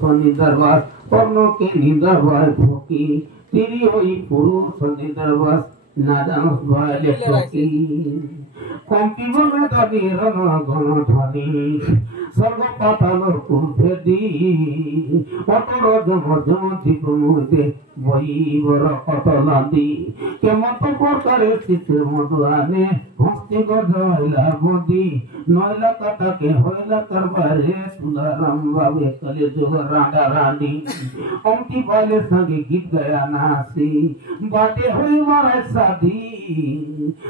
শনি দরবার কর্ণকে নিদরবার ফকি তিরি ওই পুরুষ নিদরবার নাদান ভালে ফকি কম্পি বলে দাবি রণ গণ ধ্বনি সর্ব পাতাল কুভেদি অটর জম জম দীপ মধ্যে বই বড় অটলাদি কেমত প্রকারে চিত্র মধু আনে হস্তি গজলা বদি নয়লা কাটাকে হইলা কারবারে তুলারাম বাবে কলে যুগ রাডা রানী অঙ্কি বালে সঙ্গে গীত গায়া নাসি বাদে হই মারা সাদি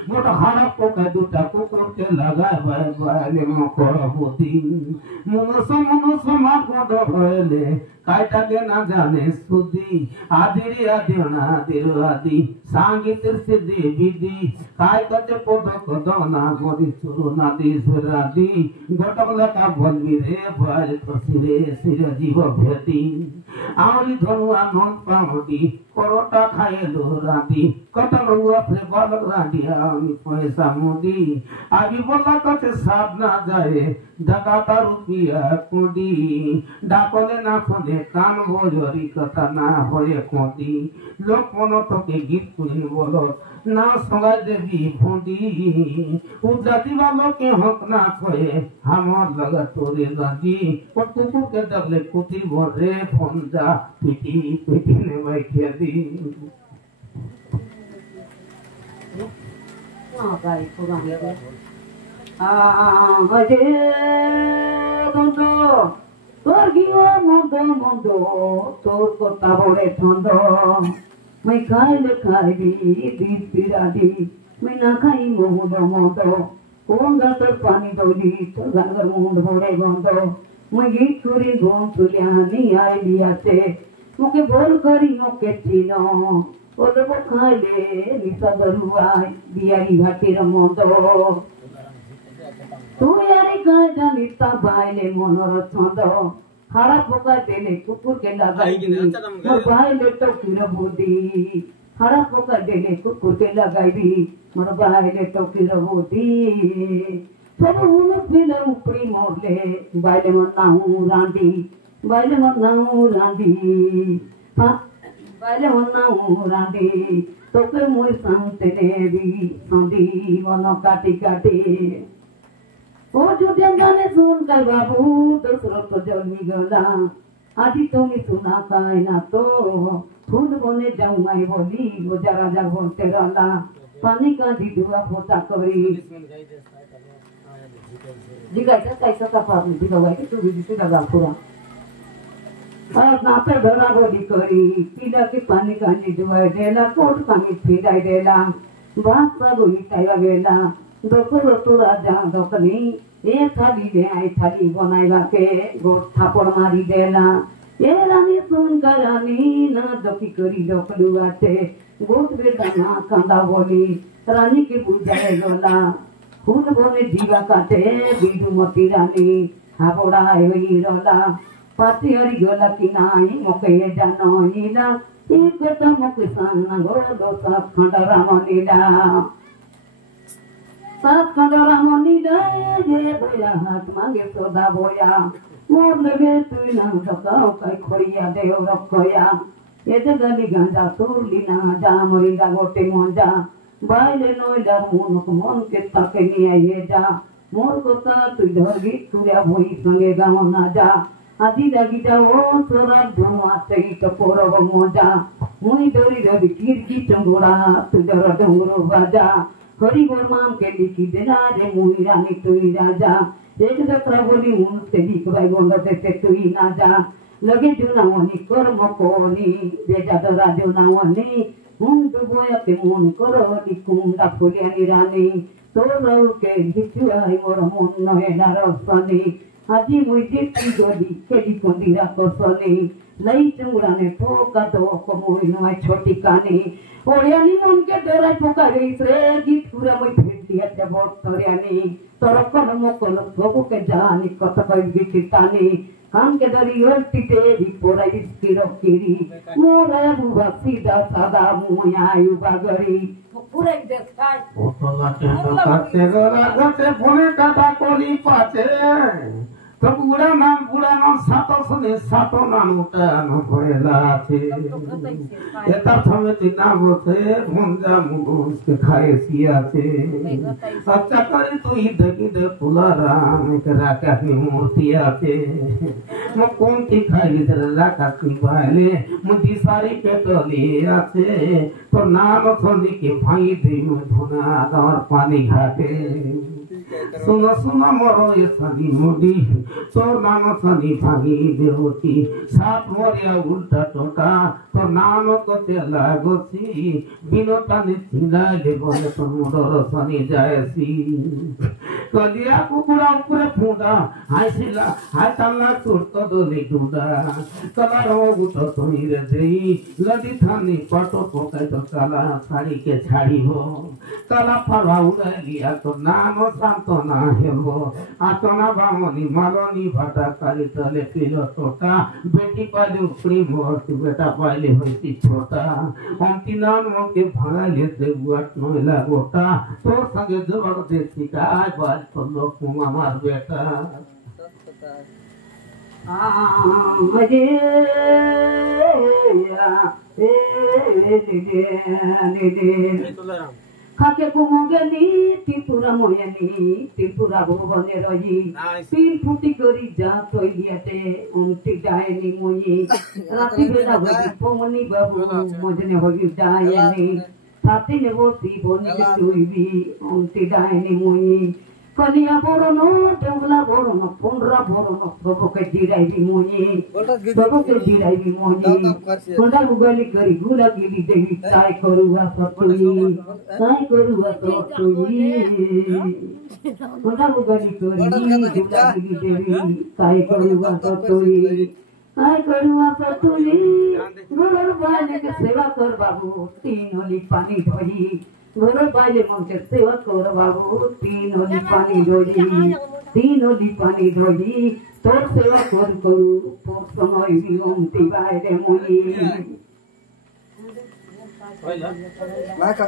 মোটা হাড়া পোকা দুটা কুকুরকে লাগায় বাইরে মকর বদি মনুষ্য মাঠ হইলে কাইটাকে না জানে সুদি আদিরি আদি অনাদির আদি সাঙ্গীতের সিদ্ধি বিধি কাই কাটে পদক দনা গরি সুরু নাদি সুরাদি গটক লেখা বলবি রে ভয় তসিরে শির জীব ভেদি আউরি ধনুয়া নন পামদি করোটা খাইলো রাদি কটল রুয়া বালক রাদি আমি পয়সা মুদি আবি বলা কতে সাপ না যায় ডাকাতা রুপিয়া কুডি ডাকলে না শোনে কান বজরি কথা না হয়ে কোদি লোক মনতকে গীত কুইন বলো না সঙ্গাই দেবী ভুঁডি উদাতি বালকে হক না কয়ে আমার লাগা তোরে রাজি ও কুকুরকে ডাকলে কুতি ভরে ফোন যা পিটি পিটি নে বাইঠিয়া দি ভাই পুরা হরে গন্ধ তোর গিয়ে মন্দ মন্দ তোর কথা বলে ঠন্ড मैं खाइले खाइबी बीस पिरादी मैं ना खाई मोहद मद कोंगा तर पानी दौली तो गंगर मुंड भोरे गंध मैं गीत करी घूम तुलियानी आई लियाते मुके बोल करी मुके चीनो ओले वो खाइले निशा दरुआई बियारी घाटीर मद तू यारी कह जानी ता बाइले मनोर छंद हाड़ा पोका देले कुकुर के लगाई मोर भाई ले तो किर बोदी हाड़ा पोका देले कुकुर के लगाई मोर भाई ले तो किर बोदी सब उन फिले उपरी मोरले बाइले मन्ना हूँ रांडी बाइले मन्ना हूँ रांडी हाँ बाइले मन्ना हूँ रांडी तो के मुई संते देवी संदी मनो काटी काटी ओ जुटे गाने सुन कर बाबू दशरथ तो जन्मी गला आदि तुम्हें सुना पाए ना तो फूल बने जाऊं मैं बोली वो जरा जा बोलते रहला पानी का दिदुआ फोटा करी दिखाई कैसा का पाप नहीं दिखावा कि तू भी दिसे लगा पूरा और नाते डरा बोली करी पीला के पानी का दिदुआ देला कोट पानी पीला देला बात सब हुई टाइवा बेला दसो राजा दकनी ए थाली ले आई थाली बनाइबा के गोट थापड़ मारी देला ए रानी सुन कर रानी ना दकी करी डकलू आते गोट बेटा ना कांदा बोली रानी के बुझाए गला फूल बोले जीवा काटे बिडू मती रानी हाबोड़ा होई रला पाती हरी गला की नाई मोके जानो नीला एक तो मोके संग गो दोसा खंडरा मनीला सात खंडरा मनीला जे बोया हाथ मांगे सोदा बोया मोर लगे तू ना सकाओ काई खोरिया देव रखया ये ते गली गांजा सुरली ना जा मरीदा गोटे मंजा बाइले नोइदार मुनक मन के तके निया ये जा मोर कोता तू धर गीत तुरिया भोई संगे गाँव ना जा आदि लगी जा वो सोरा धुआ सही तो पोरव मोजा मुई डोरी डोरी कीर्ति चंगोड़ा तू डर डोंगरो बाजा हरि गोरमाम के लिखी देना रे मुई रानी तुई राजा एक दकरा बोली मुन से लिख भाई गोंडो से तुई ना जा लगे जुना वनी कर्म कोनी बेजा दरा जुना वनी मुन डुबोया के मुन करो लिकुंडा फुलिया निरानी तो रऊ के घिचुआई मोर मुन नहे नारसनी आजी मुई जेती गली केली कोंदीरा कसनी लई चुंगड़ाने ठोका तो को मुई नय छोटी कानी ओरियानी मन के डराई पोका गईस रे गीत पूरा मुई भेट दिया ते बहुत तोरियानी तोर कोन मोकल गबो के जानी कत कई गीतानी कान के दरी ओलती तेरी पोराई स्किरो किरी मोरा बुबा सीधा सादा मुया युवा गरी पूरा देख काय ओ तो लाटे तो काटे गोरा गोटे फोने काटा कोली पाचे তো বুড়া নাম সাতো নাম উঠানো হয়েলা আছে এটা সমিতি না বসে মঞ্জা মুগুসকে খাইছি আছে আচ্ছা করে তুই দেখি দে পুলারাম রাখানি মূর্তি আছে মো কোনটি খাইলি রাখানি বাইলে মুদি সারি পেটলি আছে তো নাম সন্দিকে ভাঙি দিই ধুনা আর পানি ঘাটে सुनो सुनो मरो ये सनी मुडी तो नानो सनी भागी देवती सात मोरिया उल्टा टोटा तो नानो को तेला गोसी बिनो तानी सिंगा ले बोले तो मोरो सनी जायसी कलिया कुकुड़ा ऊपर फूंदा हाय सिला हाय तल्ला सुरतो दोली डूडा कला रो गुटो सोई रे देई लदी थानी पटो पोकाय तो कला साड़ी के छाड़ी हो कला फरवा उड़ा लिया तो नानो तो ना हेलो आतोना बामनी मालोनी भाटा काली तले पिलो टोटा बेटी पाले उपरी मोती बेटा पाले होती छोटा अंति नाम के भागा लेते गुआट नोला गोटा तो संगे जबर देती का आज बात तो लोग कुमा मार बेटा मजे खाके कुमगेनी त्रिपुरा मोयनी त्रिपुरा भुवने रही तीन फुटी करी जा तोइलियाते उमटी डायनी मोई राती बेला होगी पोमनी बाबू मजने होगी डायनी साथी ने बोती बोनी के तुईबी उमटी डायनी मोई कलिया बोरनो जंगला बोरनो पुंडरा बोरनो बाबू के जिराई मोई बाबू के जिराई मोई कोंडा गुगली करी गुला गिली देवी काय करूवा सतुई काय करूवा सतुई कोंडा गुगली करी गुला गिली देवी काय करूवा सतुई काय करूवा सतुई गुरु बाले के सेवा कर बाबू तीन ओली पानी ढोई गुरु बाले मंके सेवा कर बाबू तीन ओली पानी ढोई तोर सेवा कर करू तोर समय विलंती बायरे मुई Maka,